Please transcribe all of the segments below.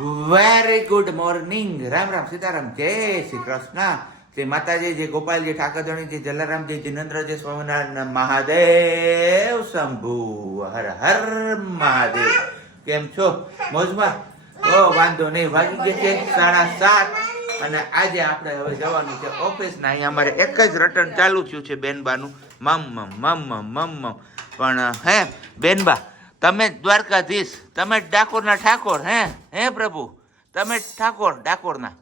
Very good morning. Ram Ram Sitaram, જય શ્રી કૃષ્ણ. શ્રી માતાજી, જય ગોપાલજી, ઠાકરધણી, જય જલારામજી, જિનેન્દ્રજી, સ્વામિનારાયણ મહાદેવ શંભુ, હર હર મહાદેવ. કેમ છો? મોજમાં? ઓ વાંધો નહીં, વાગી ગયા છે 7:30 અને આજે આપણે હવે જવાનું છે ઓફિસ ના. અહીંયા અમારે એક જ રટણ ચાલુ થયું છે બેનબાનું, મમ પણ હે બેનબા, તમે દ્વારકાધીશ, તમે ડાકોરના ઠાકોર, હે પ્રભુ, તમે ઠાકોર ડાકોરના,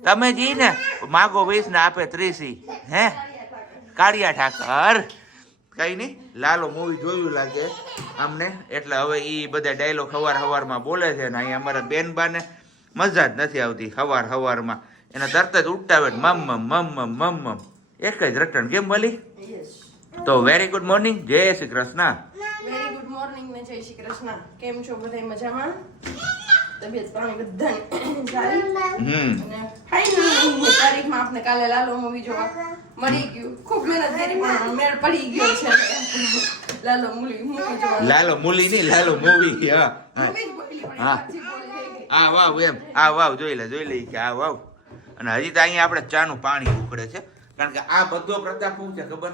તમે જી ને માગો 20 ને આપે 30, હે કાળિયા ઠાકર. કઈ નહીં, લાલો મૂવી જોયું લાગે અમને, એટલે હવે એ બધા ડાયલોગ હવારમાં બોલે છે ને અહીંયા અમારા બેનબાને મજા જ નથી આવતી હવારમાં. એના તરત જ ઉઠાવે મમ એક જ રટણ. કેમ બોલી? તો વેરી ગુડ મોર્નિંગ, જય Shri Krishna. Very good morning ને જય શ્રી કૃષ્ણ. કેમ છો બધા? મજામાં? તબિયત પાણી બધાની સારી? અને ફાઇનલી તારીખમાં આપણે કાલે લાલો મૂવી જોવા મળી ગયું. ખૂબ મહેનત કરી પણ મેળ પડી ગયો છે લાલો મૂવી જોવા. લાલો મૂલી નહીં, લાલો મૂવી. હા મૂવી જ બોલી પણ હા. પાછી બોલી થઈ ગઈ. આ વાવ એમ, આ વાવ જોઈ લે કે આ વાવ. અને હજી તો અહીંયા આપણે ચાનું પાણી ઉકળે છે, કારણ કે આ બધો પ્રતાપ શું છે ખબર?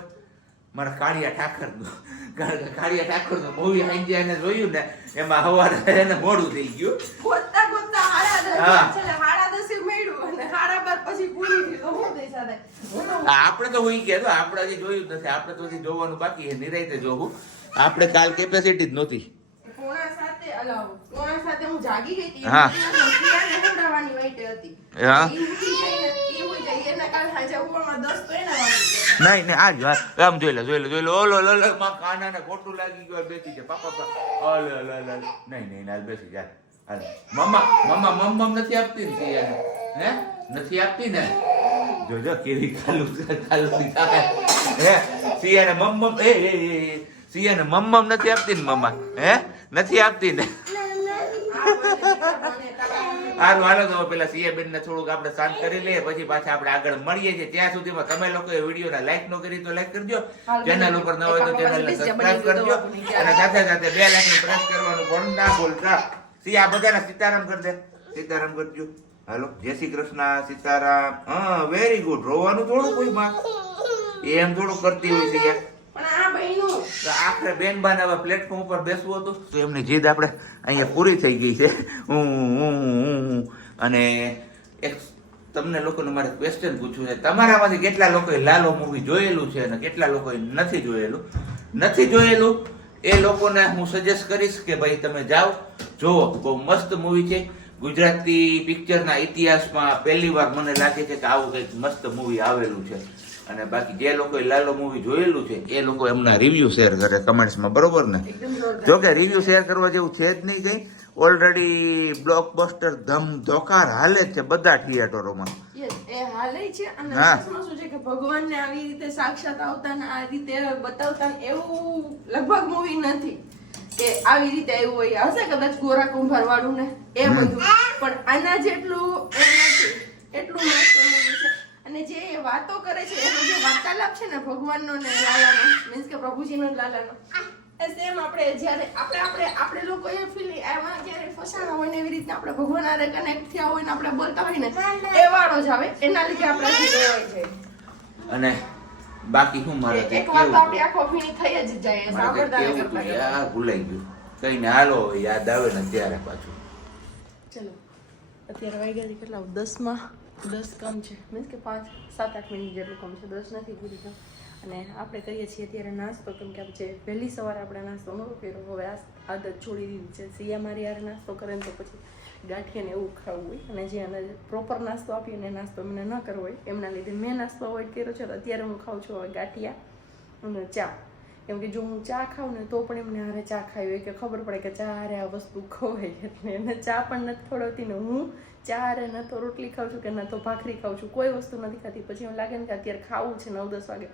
મારા કાળિયા ઠાકરનો. કારણ કે કાળિયા ઠાકરનો મૂવી આઈ એને જોયું ને એમાં સવારે એને મોડું થઈ ગયું. ગોતતા હા. હાડા દસે મળ્યું અને હાડા બાર પછી પૂરી થઈ. તો હું થઈ સાથે આપણે તો હોઈ ગયા, આપણે હજી જોયું જ નથી. આપણે તો હજી જોવાનું બાકી છે, નિરાંતે જોવું. આપણે કાલ કેપેસિટી જ નહોતી. પોણા સાતે હું જાગી ગઈ હતી. હા. સિયાને ઉડાવવાની વાઈટે હતી. હા. ઈ ઉઠી જઈને ઈ હોય જાય એના કાલ હાજે ઉપરમાં 10 તો એના વાગી ગયા. નહીં આજ આમ જોઈ લે ઓલો માં કાનાને ખોટું લાગી ગયું, બેસી જાય પાપા નહીં હાલ બેસી જાય. હાલ મમ્મા નથી આપતી ને સિયાને? હે નથી આપતી ને? જોજો કેવી ખાલું થાય. હે સિયાને મમ્મમ સિયાને મમ્મમ નથી આપતી ને મમ્મા? હે નથી આપતી ને? સારું, હાલો તો પેલા સિયાબેન ને થોડુંક આપણે શાંત કરી લઈએ, પછી પાછા આપણે આગળ મળીએ છીએ. ત્યાં સુધીમાં તમે લોકોએ વિડીયોને લાઈક ન કરી તો લાઈક કરજો, ચેનલ ઉપર ન હોય તો ચેનલને સબસ્ક્રાઇબ કરજો, અને સાથે સાથે બે લાઈકને પ્રેસ કરવાનું પણ ના ભૂલતા. સિયા બધાને સીતારામ કરી દે, સીતારામ કરજો. હાલો, જય શ્રી કૃષ્ણ, સીતારામ. હા વેરી ગુડ. રોવાનું થોડું કોઈ માં એમ થોડું કરતી હોય છે યાર. પણ આ બહેનું આખરે બેનબાને હવે પ્લેટફોર્મ ઉપર બેસવું હતું તો એમની જીદ આપણે અહીંયા પૂરી થઈ ગઈ છે. અને એક તમને લોકોને મારે ક્વેશ્ચન પૂછવું છે, તમારામાંથી કેટલા લોકોએ લાલો મૂવી જોયેલું છે અને કેટલા લોકોએ નથી જોયેલું? એ લોકોને હું સજેસ્ટ કરીશ કે ભાઈ તમે જાઓ જુઓ, બહુ મસ્ત મૂવી છે. ગુજરાતી પિક્ચરના ઇતિહાસમાં પહેલી વાર મને લાગે છે કે આવું કંઈક મસ્ત મૂવી આવેલું છે. અને બાકી જે લોકોએ લાલો મૂવી જોયેલું છે એ લોકો એમના રિવ્યુ શેર કરે કમેન્ટ્સમાં, બરોબર ને? જો કે રિવ્યુ શેર કરવા જેવું છે જ નહીં કંઈ. ઓલરેડી બ્લોકબસ્ટર ધમધોકાર હાલે જ છે બધા થિયેટરોમાં. એ હાલે છે. અને હા. શું છે કે ભગવાનને આવી રીતે સાક્ષાત આવતા ને આ રીતે બતાવતા ને એવું લગભગ મૂવી નથી કે આવી રીતે આવ્યું હોય. હશે કદાચ ગોરા કુંભાર વાળું ને એ બધું, પણ આના જેટલું એ નથી. એટલું મસ્ત મૂવી છે. અને જે વાતો કરે છે એનો જે વાર્તાલાપ છે ને ભગવાનનો ને લાલાનો, મીન્સ કે પ્રભુજીનો ને લાલાનો, એ સેમ આપણે જ્યારે આપણે લોકો એ ફીલ એમાં જ્યારે ફસાણા હોય ને એવી રીતે આપણે ભગવાન હારે કનેક્ટ થયા હોય ને આપણે બોલતા હોય ને એ વાળો જ આવે. એના લીધે આપણાથી રહેવાય જાય. અને બાકી શું મારે એક વાર તો આપણી આંખો ભીની થઈ જ જાય સાંભળતા ભૂલાઈ ગયું. કઈ ને હાલો યાદ આવે ને ત્યારે પાછું. ચલો અત્યારે વાગ્યા છે કેટલા? 10 કમ છે, મીન્સ કે 5-7-8 મિનિટ જેટલું કમ છે, 10 નથી પૂરી થયું. અને આપણે કરીએ છીએ અત્યારે નાસ્તો, કેમ કે આપણે વહેલી સવારે આપણે નાસ્તો ન કર્યો, હવે આદત છોડી દીધી છે. સિયા મારી યાર નાસ્તો કરે ને તો પછી ગાંઠિયાને એવું ખાવું હોય, અને જે એને પ્રોપર નાસ્તો આપીએ ને નાસ્તો મને ન કરવો હોય એમના લીધે મેં નાસ્તો અવોઇડ કર્યો છે. તો અત્યારે હું ખાઉં છું હવે ગાંઠિયા અને ચા. કેમ કે જો હું ચા ખાઉં ને તો પણ એમને હારે ચા ખાવી હોય કે ખબર પડે કે ચા હારે આ વસ્તુ ખવાય, એટલે એને ચા પણ નથી ખવડાવતી ને હું ચા હારે ન તો રોટલી ખાઉં છું કે ન તો ભાખરી ખાઉં છું, કોઈ વસ્તુ નથી ખાતી. પછી એવું લાગે ને કે અત્યારે ખાવું છે 9-10 વાગે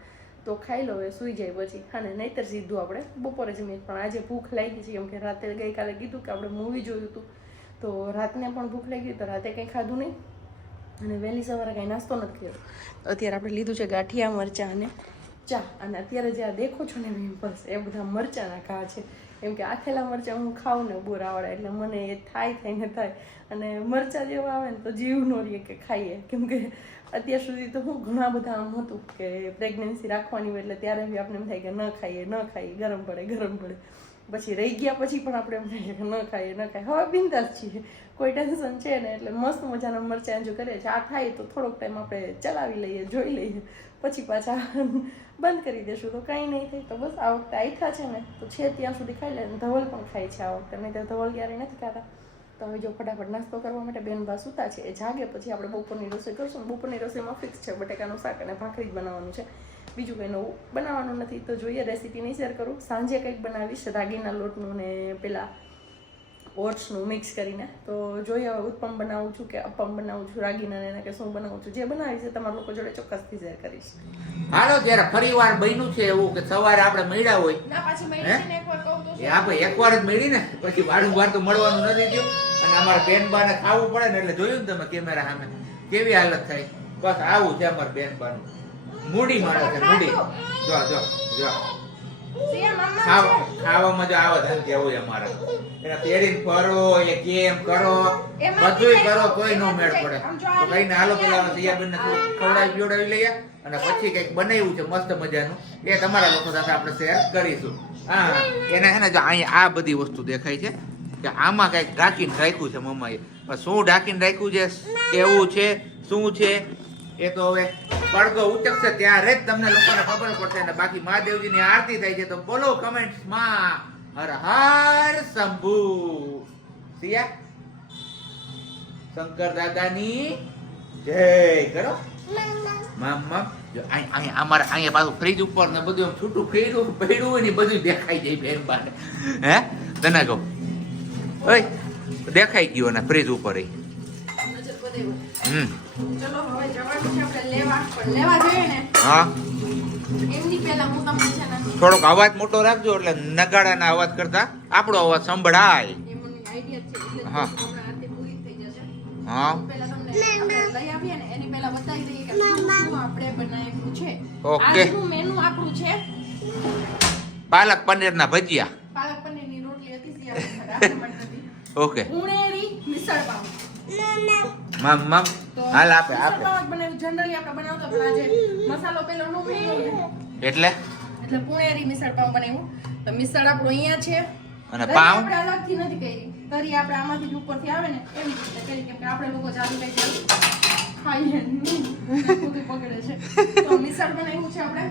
તો ખાઈ લો, એ સૂઈ જાય પછી. હા ને નહીંતર સીધું આપણે બપોરે જમીએ. પણ આજે ભૂખ લાગી છે, કેમ કે રાતે ગઈકાલે કીધું કે આપણે મૂવી જોયું હતું તો રાતને પણ ભૂખ લાગી, તો રાતે કંઈ ખાધું નહીં અને વહેલી સવારે કંઈ નાસ્તો નથી કર્યો. અત્યારે આપણે લીધું છે ગાંઠિયા મરચાં અને ચા. અને અત્યારે જે આ દેખો છો ને બસ એ બધા મરચાંના ઘા છે. કેમ કે આથેલા મરચાં હું ખાઉં ને બોરાવાળા એટલે મને એ થાય ને થાય અને મરચાં જેવા આવે ને તો જીવ નો રહીએ કે ખાઈએ. કેમ કે અત્યાર સુધી તો હું ઘણા બધા આમ હતું કે પ્રેગ્નન્સી રાખવાની હોય એટલે ત્યારે બી આપણે એમ થાય કે ન ખાઈએ ગરમ પડે પછી રહી ગયા પછી પણ આપણે એમ થાય કે ન ખાઈએ હવે બિંદાસ છીએ, કોઈ ટેન્શન છે ને એટલે મસ્ત મજાના મરચાં જો કરીએ છીએ. આ થાય તો થોડોક ટાઈમ આપણે ચલાવી લઈએ, જોઈ લઈએ, પછી પાછા બંધ કરી દેશું તો કાંઈ નહીં થાય. તો બસ આ વખતે આયથા છે ને તો છે ત્યાં સુધી ખાઈ લે. ધવલ પણ ખાય છે આ વખતે, નહીં તો ધવલ ક્યારેય નથી ખાતા. તો હવે જો ફટાફટ નાસ્તો કરવા માટે બેન બા સૂતા છે, એ જાગે પછી આપણે બપોરની રસોઈ કરશું. બપોરની રસોઈમાં ફિક્સ છે બટેકાનું શાક અને ભાખરી જ બનાવવાનું છે, બીજું કંઈ નવું બનાવવાનું નથી. તો જોઈએ, રેસીપી નહીં શેર કરું. સાંજે કંઈક બનાવીશ રાગીના લોટનું ને પેલા ઓટ્સનું મિક્સ કરીને. તો જોઈએ હવે ઉત્પમ બનાવું છું કે અપમ બનાવું છું રાગીના ને કે શું બનાવું છું. જે બનાવીશ એ તમારા લોકો જોડે ચોક્કસથી શેર કરીશ. હાલો ત્યારે ફરી વાર બન્યું છે એવું કે સવારે આપણે મળ્યા હોય ના પાછી મળી ને એકવાર કહું તો આપણે એકવાર જ મળી ને પછી વારંવાર તો મળવાનું નથી થયું. અને અમારા બેનબાને ખાવું પડે ને એટલે જોયું ને તમે કેમેરા સામે કેવી હાલત થાય. બસ આવું છે અમારા બેનબાનું, મૂડી માણસ છે મૂડી. જો ખાવામાં જો આવા ધંધે હોય અમારા, એને તેડીને ફરો એ કેમ કરો બધુંય કરો તોય નો મેળ પડે. તો કઈ ને હાલો પેલા સિયાબેન ને ખવડાવી પીવડાવી લઈએ અને પછી કઈક બનાવ્યું છે મસ્ત મજાનું એ તમારા લોકો સાથે આપણે શેર કરીશું. હા એને છે ને જો અહીંયા આ બધી વસ્તુ દેખાય છે કે આમાં કઈક ઢાંકીને રાખ્યું છે મમ્માએ. પણ શું ઢાંકીને રાખ્યું છે, કેવું છે, શું છે એ તો હવે પડદો ઉચકશે ત્યારે જ તમને લોકોને ખબર પડશે. અને બાકી મહાદેવજીની આરતી થાય છે તો બોલો કમેન્ટ્સમાં હર હર શંભુ સિયા શંકર દાદાની જય કરો. મમ જો અહીંયા અમારે અહીંયા પાછું ફ્રીજ ઉપર ને બધું આમ છૂટું પડ્યું હોય ને બધું દેખાઈ જાય બેન બાને. હે તને કહું ઓય દેખાઈ ગયું ને ફ્રીજ ઉપર ચલો હવે જવાનું છે આપણે લેવા, પણ લેવા જઈએ ને હા એમની પહેલા હું તમને છે ને થોડોક અવાજ મોટો રાખજો એટલે નગાડાના અવાજ કરતા આપણો અવાજ સંભળાય. એમની આઈડિયા છે એટલે હા. હમણાં આરતી પૂરી થઈ જશે. હા પહેલા તમને આપણે લઈ આવીએ ને એની પહેલા બતાવી દઈએ કે શું આપણે બનાવ્યું છે. ઓકે. આજનું મેનુ આપણું છે પાલક પનીરના ભજીયા. પાલક પનીરની રોટલી હતી સિયા ઓકે ઉણેરી મિસળ પાવ. મમ હાલ આપે મિસળ આપે પાવ બનાવ્યું જનરલી આપણે બનાવતા પણ આજે મસાલો પેલો નો મેળવ્યો એટલે એટલે પુણેરી મિસળ પાવ બનાવ્યું. તો મિસળ આપણું અહીંયા છે અને તરી પાવ આપણે અલગથી નથી કરી. તરી આપણે આમાંથી જ ઉપરથી આવે ને એવી રીતે કરી, કેમ કે આપણે લોકો જાદુ કઈ ખાઈએ બધું પકડે છે. તો મિસળ બનાવ્યું છે આપણે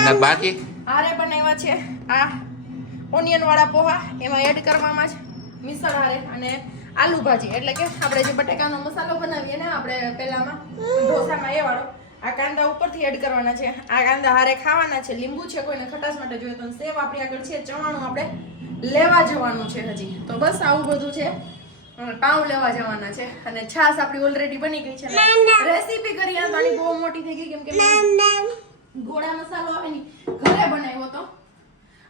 અને બાકી હારે બનાવ્યા છે આ ઓનિયન વાળા પોહા, એમાં એડ કરવામાં છે મિસળ હારે અને આલુ ભાજી. એટલે કે આપણે જે બટેકાનો મસાલો બનાવીએ ને આપણે પેલામાં ઢોસામાં એ વાળો, આ કાંદા ઉપરથી એડ કરવાના છે. આ કાંદા હારે ખાવાના છે. લીંબુ છે કોઈને ખટાશ માટે જોઈએ તો, સેવ આપણી આગળ છે. ચવાણું આપણે લેવા જવાનું છે હજી. તો બસ આવું બધું છે. પાઉં લેવા જવાના છે અને છાશ આપણી ઓલરેડી બની ગઈ છે. રેસીપી કરી આ તાણી બહુ મોટી થઈ ગઈ કેમ કે ગોળા મસાલો આવે ને ઘરે બનાવ્યો હતો.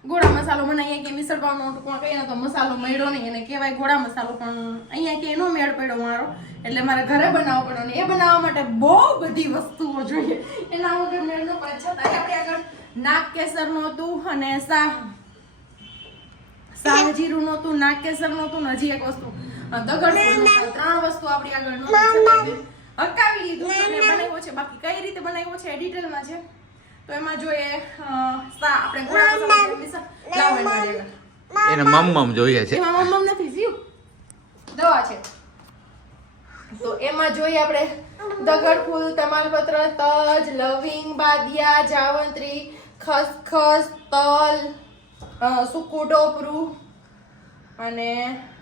ગોળા મસાલો મને અહીંયા કે મિસળ પાવનો ટૂંકમાં કહીએ તો મસાલો મળ્યો નહીં, એને કહેવાય ગોળા મસાલો, પણ અહીંયા કે એનો મેળ પડ્યો મારો, એટલે મારે ઘરે બનાવવો પડ્યો. ને એ બનાવવા માટે બહુ બધી વસ્તુઓ જોઈએ, એના વગર મેળ ન પડે. છતાં આપણે આગળ નાગ કેસર નહોતું અને શાહજીરું નહોતું, નાગ કેસર નહોતું ને હજી એક વસ્તુ દગડ ફૂલ નહોતું. 3 વસ્તુ આપણી આગળ નહોતી, હકાવી લીધું અને બનાવ્યો છે. બાકી કઈ રીતે બનાવ્યો છે એ ડિટેલમાં છે. તો એમાં જોઈએ આપણે ગોળા મસાલો એને મમ જોઈએ છે. એમાં મમ નથી જીવ દવા છે. તો એમાં જોઈએ આપણે દગડ ફૂલ, તમાલપત્ર, તજ, લવિંગ, બાદિયા, જાવંત્રી, ખસખસ, તલ, સૂકું ટોપરું અને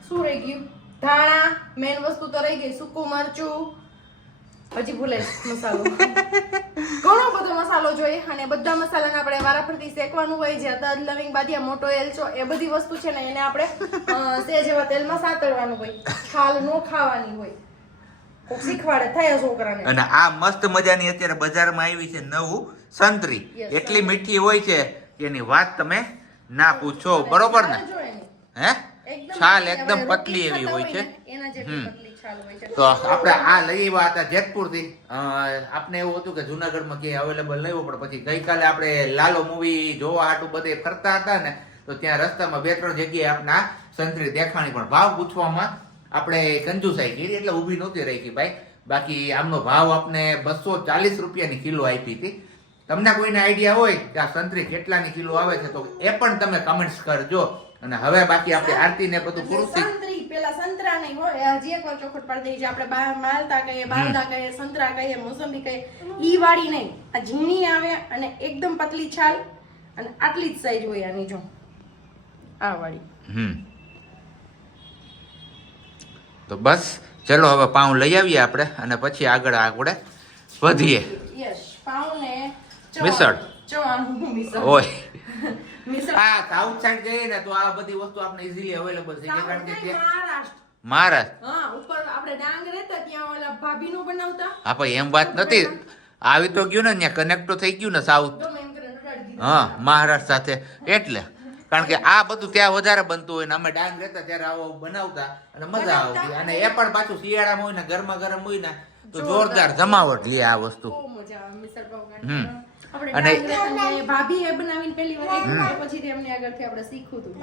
શું રહી ગયું, ધાણા. મેન વસ્તુ તો રહી ગઈ સૂકું મરચું. હજી ભૂલે મસાલો ઘણો બધો મસાલો જોઈએ અને બધા મસાલાને આપણે વારાફરતી શેકવાનું હોય. જે તજ, લવિંગ, બાદિયા, મોટો એલચો એ બધી વસ્તુ છે ને એને આપણે સેજ એવા તેલમાં સાતળવાનું હોય. છાલ નો ખાવાની હોય. કોક શીખવાડે થયા છોકરાને. અને આ મસ્ત મજાની અત્યારે બજારમાં આવી છે નવું સંતરી. એટલી મીઠી હોય છે એની વાત તમે ના પૂછો. બરોબર ને? હે છાલ એકદમ પતલી એવી હોય છે. એના જેટલી પતલી છાલ હોય છે. તો આપણે આ લઈ આવ્યા હતા જેતપુર થી. આપણે એવું હતું કે જુનાગઢમાં ક્યાંય અવેલેબલ નહીં હોય, પણ પછી ગઈકાલે આપણે લાલો મૂવી જોવા હાટું બધે ફરતા હતા ને તો ત્યાં રસ્તામાં 2-3 જગ્યાએ આપના સંતરી દેખાણી, પણ ભાવ પૂછવામાં આપણે કંજુસાઈ કરી એટલે ઊભી નહોતી રાખી ભાઈ. બાકી આમનો ભાવ આપને 240 રૂપિયાની કિલો આપી હતી. તમને કોઈને આઈડિયા હોય કે આ સંતરી કેટલાની કિલો આવે છે તો એ પણ તમે કમેન્ટ્સ કરજો. અને હવે બાકી આપણે આરતી ને બધું પૂરું થઈ. સંતરી પેલા સંતરા નહીં હોય, હજી એક વાર ચોખટ પાડી દઈએ, આપણે માલતા કહીએ, બાલદા કહીએ, સંતરા કહીએ, મોસંબી કહીએ, ઈ વાળી નહીં. આ ઝીણી આવે અને એકદમ પતલી છાલ અને આટલી જ સાઈઝ હોય આની. જો આ વાળી. તો બસ ચલો હવે પાઉં લઈ આવીએ આપણે અને પછી આગળ વધીએ. યસ, પાઉં ને મિસળ. ચવાણું મિસળ. ઓય મિસળ. આ સાઉથ સાઈડ જઈએ ને તો આ બધી વસ્તુ આપણે ઈઝીલી અવેલેબલ છે, કારણ કે તે મહારાષ્ટ્ર. મહારાષ્ટ્ર. હા, ઉપર આપણે ડાંગ રહેતા ત્યાં ઓલા ભાભીનું બનાવતા. હા પણ એમ વાત નથી, આવી તો ગયું ને ત્યાં કનેક્ટ તો થઈ ગયું ને સાઉથ. ગમે એમ કરીને ઉડાડી દીધું. હા, મહારાષ્ટ્ર સાથે એટલે કારણ કે આ બધું ત્યાં વધારે બનતું હોય ને અમે ડાંગ રહેતા ત્યારે આવો બનાવતા અને મજા આવતી. અને એ પણ પાછું શિયાળામાં હોય ને ગરમા ગરમ હોય ને તો જોરદાર જમાવટ લે આ વસ્તુ. બહુ મજા આવે મિસળ પાઉં હમ. આપણે અને ડાંગ રહેતા ને ભાભી એ બનાવીને પહેલી વાર એક પછી તેમને આગળથી આપણે શીખવું હતું.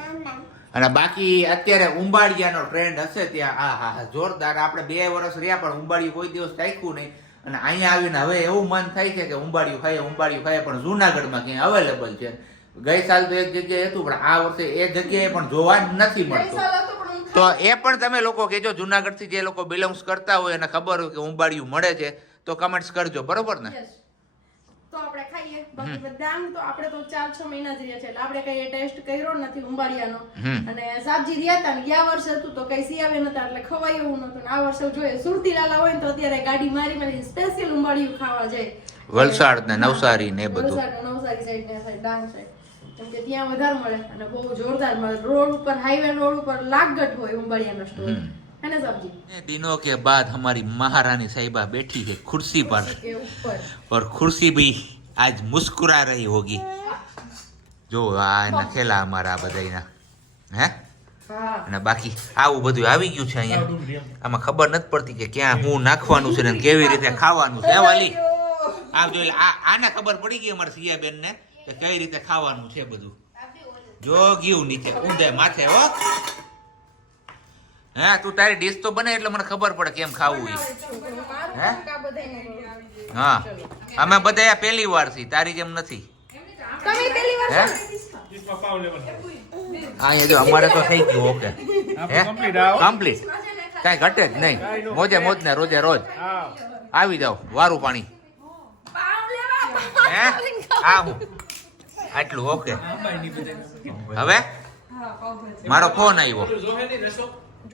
અને બાકી અત્યારે ઉંબાડિયાનો ટ્રેન્ડ હશે ત્યાં. હા જોરદાર. આપણે 2 વર્ષ રહ્યા પણ ઉંબાડિયું કોઈ દિવસ ચાખ્યું નહીં. અને અહીંયા આવીને હવે એવું મન થાય છે કે ઉંબાડિયું ખાઈએ, પણ જુનાગઢમાં ક્યાંય અવેલેબલ છે. ગઈ સાલ તો એક જગ્યાએ હતું પણ આ વર્ષે એ જગ્યાએ પણ જોવા નથી મળતું. તો એ પણ તમે લોકો કહેજો, જુનાગઢ થી જે લોકો બિલોંગ્સ કરતા હોય અને ખબર હોય કે ઉંબાડિયું મળે છે તો કમેન્ટ્સ કરજો, બરોબર ને? તો આપણે ખાઈએ. બાકી ડાંગ તો આપણે તો 4-6 મહિના જ રહ્યા છે એટલે આપણે કઈ ટેસ્ટ કર્યો નથી ઉંબાડિયાનો. અને સાબજી રહ્યા હતા ને ગયા વર્ષે હતું તો કઈ સિયાવે નતા એટલે ખવાય એવું નતું. આ વર્ષે જોઈએ સુરતી લાલા હોય ને તો અત્યારે ગાડી મારી સ્પેશિયલ ઉંબાડિયું ખાવા જાય. વલસાડ ને નવસારી ને બધું. વલસાડ ને નવસારી સાઈડ ને સાઈડ ડાંગ સાઈડ, કેમ કે ત્યાં વધારે મળે અને બહુ જોરદાર મળે. રોડ ઉપર હાઈવે રોડ ઉપર લાગટ હોય ઉંબાડિયાનો સ્ટોર. है ना सब्जी? दिनों के बाद हमारी महारानी साहिबा बैठी है कुर्सी पर के ऊपर और कुर्सी भी आज मुस्कुरा रही होगी. જો આ નખેલા અમારા બધાયના હે. અને બાકી આવું બધું આવી ગયું છે અહીંયા. આમાં ખબર નથી પડતી કે ક્યાં હું નાખવાનું છે ને કેવી રીતે ખાવાનું છે. વાલી આમ જોઈ આને ખબર પડી ગઈ અમારા સિયાબેન ને કે કઈ રીતે ખાવાનું છે બધું. જો ગયું નીચે ઊંધે માથે હો. હે તું તારી ડીશ તો બને એટલે મને ખબર પડે કેમ ખાવું ઈ. હે હા અમે બધા પહેલી વાર છીએ, તારી જેમ નથી. તમે પહેલી વાર હે અહીંયા જો અમારે તો થઈ ગયું. ઓકે હે કમ્પ્લીટ, કાંઈ ઘટે જ નહીં. મોજે મોજ ને રોજે રોજ આવી જાવ. વારું પાણી હે હા હું આટલું. ઓકે હવે મારો ફોન આવ્યો.